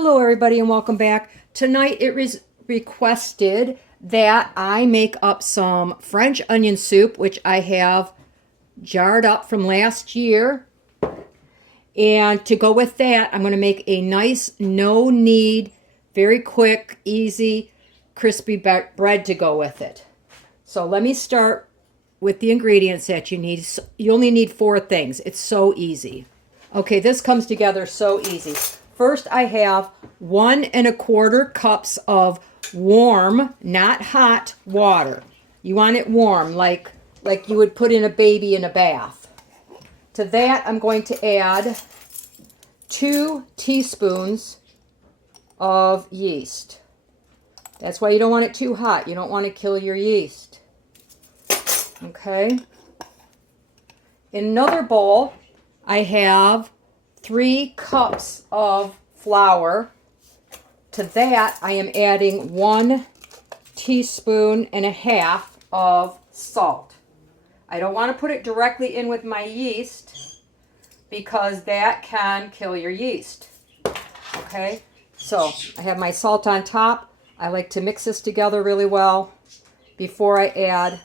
Hello everybody and welcome back. Tonight it was requested that I make up some French onion soup, which I have jarred up from last year. And to go with that, I'm going to make a nice no knead, very quick, easy, crispy bread to go with it. So let me start with the ingredients that you need. You only need 4 things. It's so easy. Okay, this comes together so easy. First, I have 1 1/4 cups of warm, not hot, water. You want it warm, like you would put in a baby in a bath. To that, I'm going to add 2 teaspoons of yeast. That's why you don't want it too hot. You don't want to kill your yeast. Okay. In another bowl, I have 3 cups of flour. To that, I am adding 1.5 teaspoons of salt. I don't want to put it directly in with my yeast because that can kill your yeast. Okay, so I have my salt on top. I like to mix this together really well before I add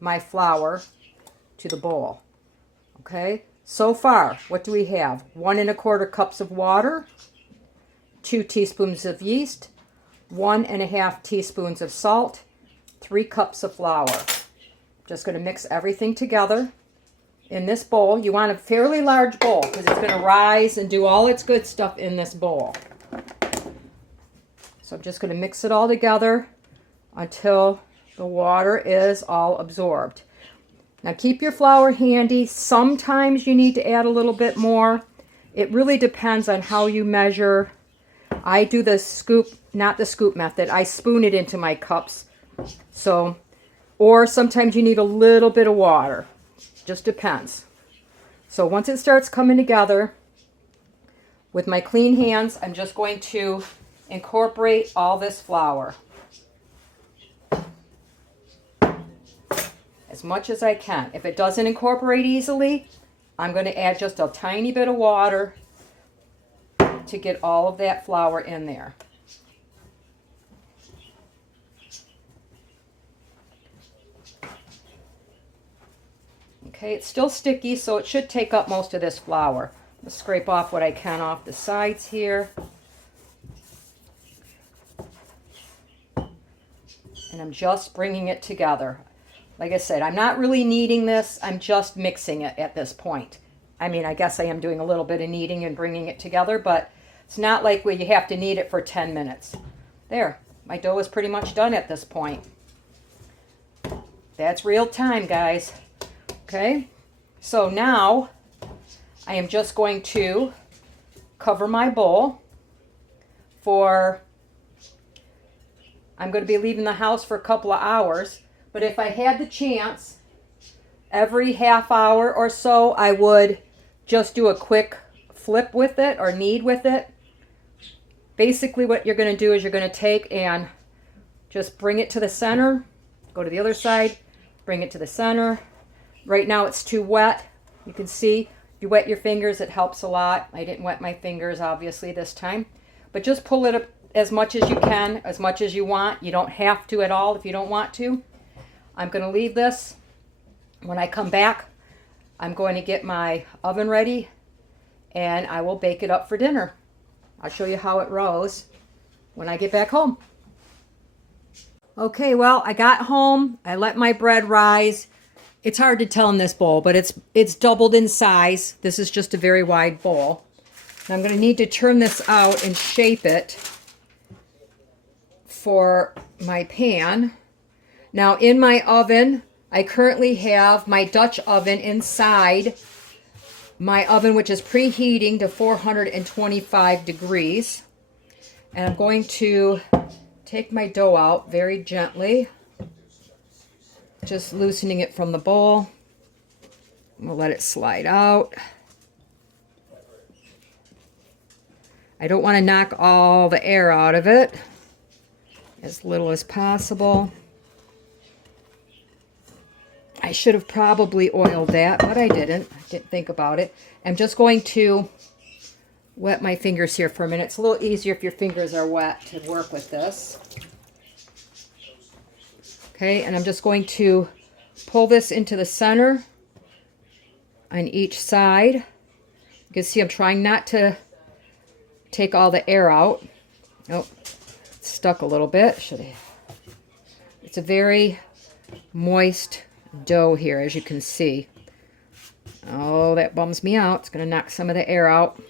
my flour to the bowl. Okay. So far, what do we have? 1 1/4 cups of water, 2 teaspoons of yeast, 1.5 teaspoons of salt, 3 cups of flour. Just going to mix everything together in this bowl. You want a fairly large bowl because it's going to rise and do all its good stuff in this bowl. So I'm just going to mix it all together until the water is all absorbed. Now keep your flour handy. Sometimes you need to add a little bit more. It really depends on how you measure. I do the scoop, not the scoop method. I spoon it into my cups. So, or sometimes you need a little bit of water. Just depends. So once it starts coming together, with my clean hands, I'm just going to incorporate all this flour. As much as I can. If it doesn't incorporate easily, I'm going to add just a tiny bit of water to get all of that flour in there. Okay, it's still sticky, so it should take up most of this flour. Let's scrape off what I can off the sides here. And I'm just bringing it together. Like I said, I'm not really kneading this. I'm just mixing it at this point. I mean, I guess I am doing a little bit of kneading and bringing it together, but it's not like where you have to knead it for 10 minutes. There, my dough is pretty much done at this point. That's real time, guys. Okay, so now I am just going to cover my bowl for, I'm going to be leaving the house for a couple of hours. But if I had the chance, every half hour or so, I would just do a quick flip with it or knead with it. Basically what you're going to do is you're going to take and just bring it to the center, go to the other side, bring it to the center. Right now it's too wet. You can see, if you wet your fingers, it helps a lot. I didn't wet my fingers, obviously, this time. But just pull it up as much as you can, as much as you want. You don't have to at all if you don't want to. I'm going to leave this. When I come back, I'm going to get my oven ready and I will bake it up for dinner. I'll show you how it rose when I get back home. Okay, well, I got home. I let my bread rise. It's hard to tell in this bowl, but it's doubled in size. This is just a very wide bowl. And I'm going to need to turn this out and shape it for my pan. Now in my oven, I currently have my Dutch oven inside my oven, which is preheating to 425 degrees. And I'm going to take my dough out very gently, just loosening it from the bowl. We'll let it slide out. I don't want to knock all the air out of it, as little as possible. I should have probably oiled that, but I didn't. I didn't think about it. I'm just going to wet my fingers here for a minute. It's a little easier if your fingers are wet to work with this. Okay, and I'm just going to pull this into the center on each side. You can see I'm trying not to take all the air out. Oh, it's stuck a little bit. It's a very moist dough here, as you can see. Oh, that bums me out. It's going to knock some of the air out.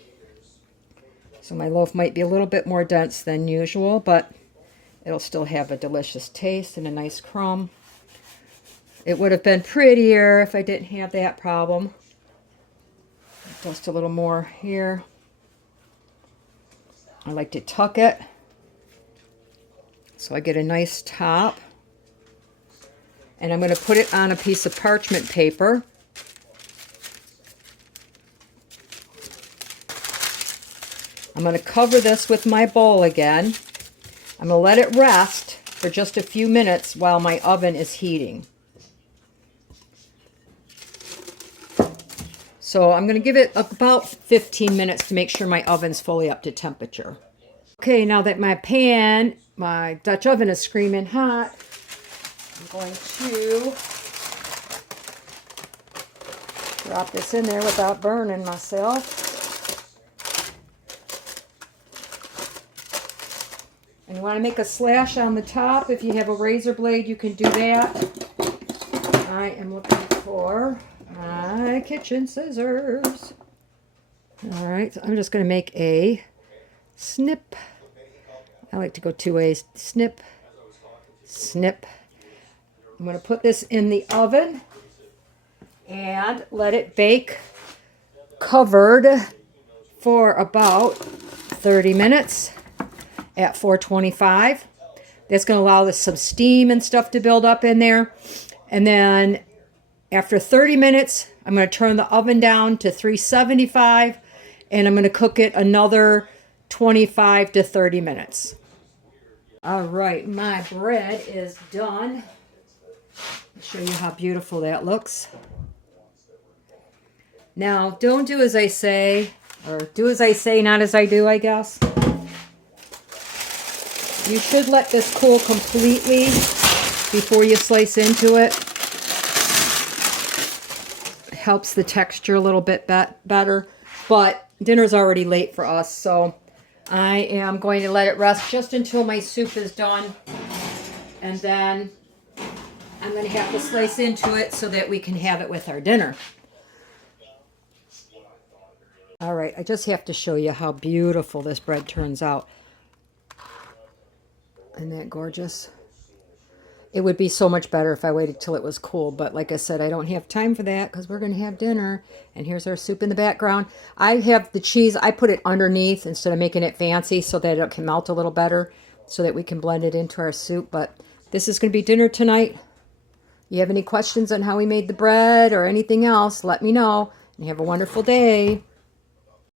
So my loaf might be a little bit more dense than usual, but it'll still have a delicious taste and a nice crumb. It would have been prettier if I didn't have that problem. Just a little more here. I like to tuck it so I get a nice top. And I'm going to put it on a piece of parchment paper. I'm going to cover this with my bowl again. I'm going to let it rest for just a few minutes while my oven is heating. So I'm going to give it about 15 minutes to make sure my oven's fully up to temperature. Okay, now that my Dutch oven is screaming hot, I'm going to drop this in there without burning myself. And you want to make a slash on the top. If you have a razor blade, you can do that. I am looking for my kitchen scissors. All right, so I'm just going to make a snip. I like to go 2 ways. Snip, snip. I'm going to put this in the oven and let it bake covered for about 30 minutes at 425. That's going to allow some steam and stuff to build up in there. And then after 30 minutes, I'm going to turn the oven down to 375, and I'm going to cook it another 25 to 30 minutes. All right, my bread is done. I'll show you how beautiful that looks. Now, don't do as I say, or do as I say, not as I do, I guess. You should let this cool completely before you slice into it. It helps the texture a little bit better, but dinner's already late for us, so I am going to let it rest just until my soup is done, and then I'm going to have to slice into it so that we can have it with our dinner. All right, I just have to show you how beautiful this bread turns out. Isn't that gorgeous? It would be so much better if I waited till it was cool, but like I said, I don't have time for that because we're going to have dinner. And here's our soup in the background. I have the cheese. I put it underneath instead of making it fancy so that it can melt a little better so that we can blend it into our soup. But this is going to be dinner tonight. You have any questions on how we made the bread or anything else, let me know. And have a wonderful day.